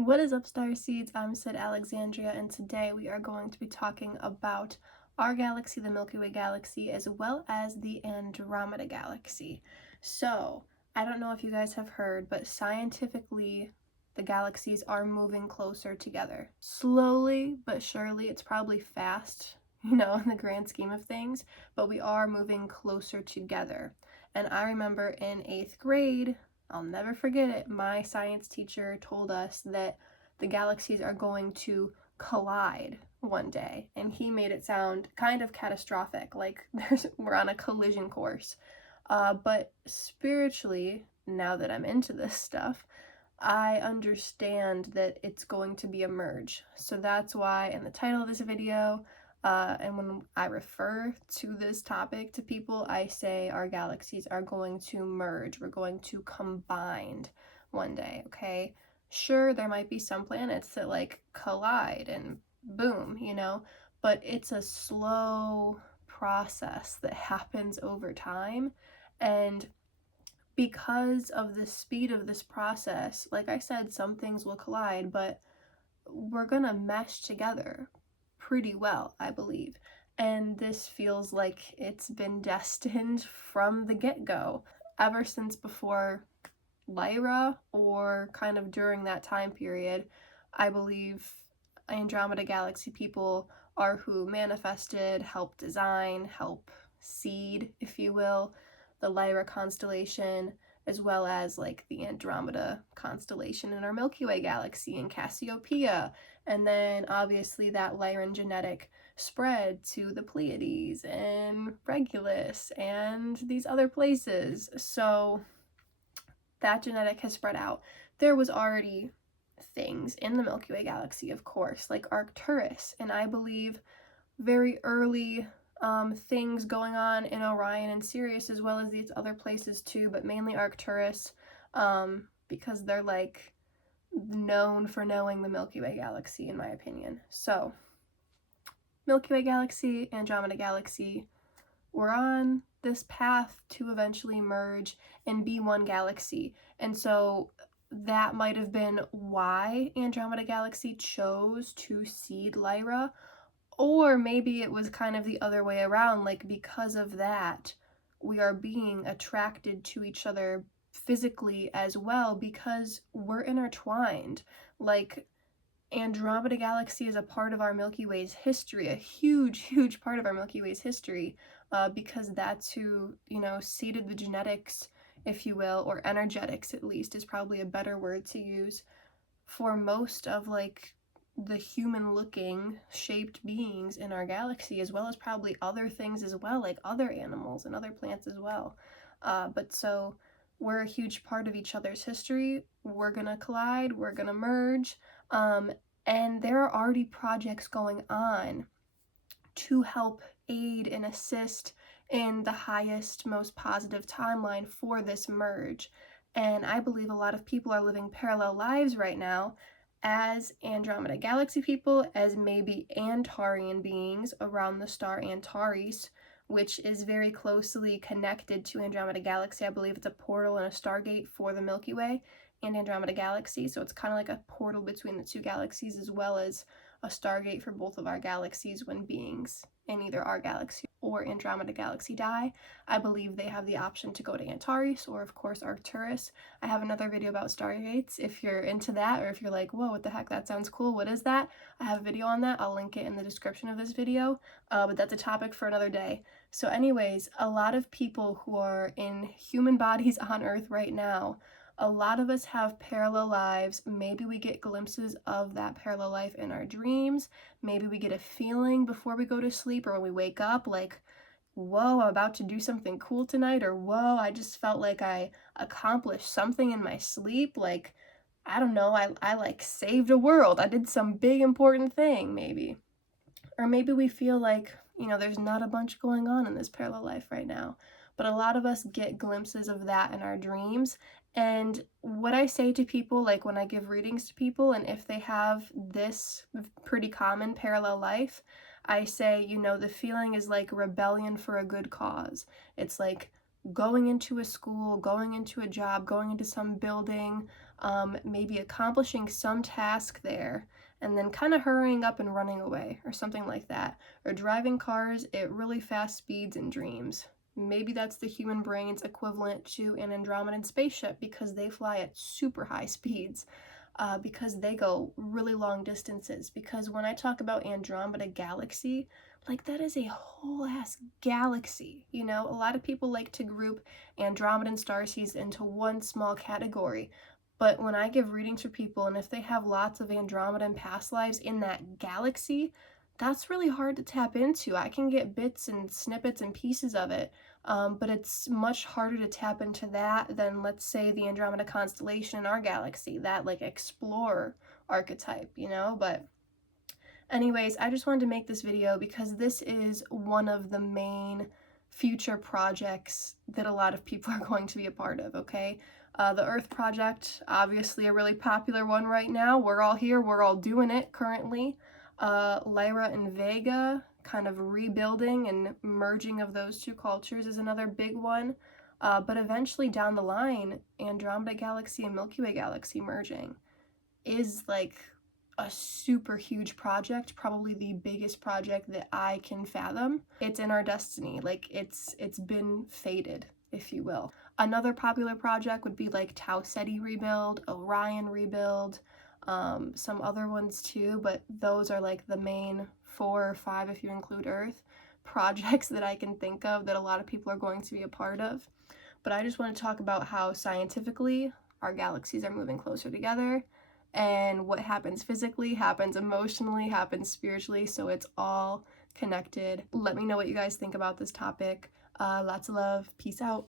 What is up, starseeds? I'm Sydalexandria, and today we are going to be talking about our galaxy, the Milky Way galaxy, as well as the Andromeda galaxy. So, I don't know if you guys have heard, but scientifically, the galaxies are moving closer together. Slowly but surely, it's probably fast, in the grand scheme of things, but we are moving closer together. And I remember in 8th grade, I'll never forget it, my science teacher told us that the galaxies are going to collide one day, and he made it sound kind of catastrophic, like we're on a collision course. But spiritually, now that I'm into this stuff, I understand that it's going to be a merge. So that's why in the title of this video, and when I refer to this topic to people, I say our galaxies are going to merge. We're going to combine one day, okay? Sure, there might be some planets that like collide and boom, but it's a slow process that happens over time. And because of the speed of this process, like I said, some things will collide, but we're gonna mesh together pretty well, I believe. And this feels like it's been destined from the get-go, ever since before Lyra, or kind of during that time period. I believe Andromeda Galaxy people are who manifested, helped design, help seed, if you will, the Lyra constellation, as well as like the Andromeda constellation in our Milky Way galaxy and Cassiopeia, and then obviously that Lyran genetic spread to the Pleiades and Regulus and these other places. So that genetic has spread out. There was already things in the Milky Way galaxy, of course, like Arcturus, and I believe very early things going on in Orion and Sirius, as well as these other places too, but mainly Arcturus, because they're like known for knowing the Milky Way galaxy, in my opinion. So, Milky Way galaxy, Andromeda galaxy, we're on this path to eventually merge and be one galaxy. And so that might have been why Andromeda galaxy chose to seed Lyra, or maybe it was kind of the other way around, like because of that, we are being attracted to each other physically as well because we're intertwined. Like, Andromeda galaxy is a part of our Milky Way's history, a huge, huge part of our Milky Way's history, because that's who, seeded the genetics, if you will, or energetics at least is probably a better word to use, for most of like the human looking shaped beings in our galaxy, as well as probably other things as well, like other animals and other plants as well. But so we're a huge part of each other's history. We're gonna collide, we're gonna merge, and there are already projects going on to help aid and assist in the highest, most positive timeline for this merge. And I believe a lot of people are living parallel lives right now as Andromeda Galaxy people, as maybe Antarian beings around the star Antares, which is very closely connected to Andromeda Galaxy. I believe it's a portal and a stargate for the Milky Way and Andromeda Galaxy, so it's kind of like a portal between the two galaxies, as well as a stargate for both of our galaxies when beings in either our galaxy or Andromeda Galaxy die. I believe they have the option to go to Antares or, of course, Arcturus. I have another video about stargates if you're into that, or if you're like, whoa, what the heck, that sounds cool, what is that? I have a video on that. I'll link it in the description of this video, but that's a topic for another day. So anyways, a lot of people who are in human bodies on Earth right now, a lot of us have parallel lives. Maybe we get glimpses of that parallel life in our dreams. Maybe we get a feeling before we go to sleep or when we wake up, like, whoa, I'm about to do something cool tonight, or whoa, I just felt like I accomplished something in my sleep. Like, I don't know, I like saved a world. I did some big important thing, maybe. Or maybe we feel like, there's not a bunch going on in this parallel life right now. But a lot of us get glimpses of that in our dreams. And what I say to people, like when I give readings to people, and if they have this pretty common parallel life, I say, the feeling is like rebellion for a good cause. It's like going into a school, going into a job, going into some building, maybe accomplishing some task there, and then kind of hurrying up and running away, or something like that. Or driving cars at really fast speeds in dreams. Maybe that's the human brain's equivalent to an Andromedan spaceship, because they fly at super high speeds, because they go really long distances. Because when I talk about Andromeda Galaxy, like, that is a whole ass galaxy, you know? A lot of people like to group Andromedan starseeds into one small category, but when I give readings for people, and if they have lots of Andromedan past lives in that galaxy, that's really hard to tap into. I can get bits and snippets and pieces of it, but it's much harder to tap into that than, let's say, the Andromeda constellation in our galaxy, that, like, explorer archetype, you know? But anyways, I just wanted to make this video because this is one of the main future projects that a lot of people are going to be a part of, okay? The Earth Project, obviously a really popular one right now. We're all here, we're all doing it currently. Lyra and Vega, kind of rebuilding and merging of those two cultures, is another big one. But eventually down the line, Andromeda Galaxy and Milky Way Galaxy merging is like a super huge project, probably the biggest project that I can fathom. It's in our destiny, like it's been fated, if you will. Another popular project would be like Tau Ceti rebuild, Orion rebuild, some other ones too, but those are like the main 4 or 5, if you include Earth, projects that I can think of that a lot of people are going to be a part of. But I just want to talk about how scientifically our galaxies are moving closer together, and what happens physically happens emotionally, happens spiritually, so it's all connected. Let me know what you guys think about this topic. Lots of love. Peace out.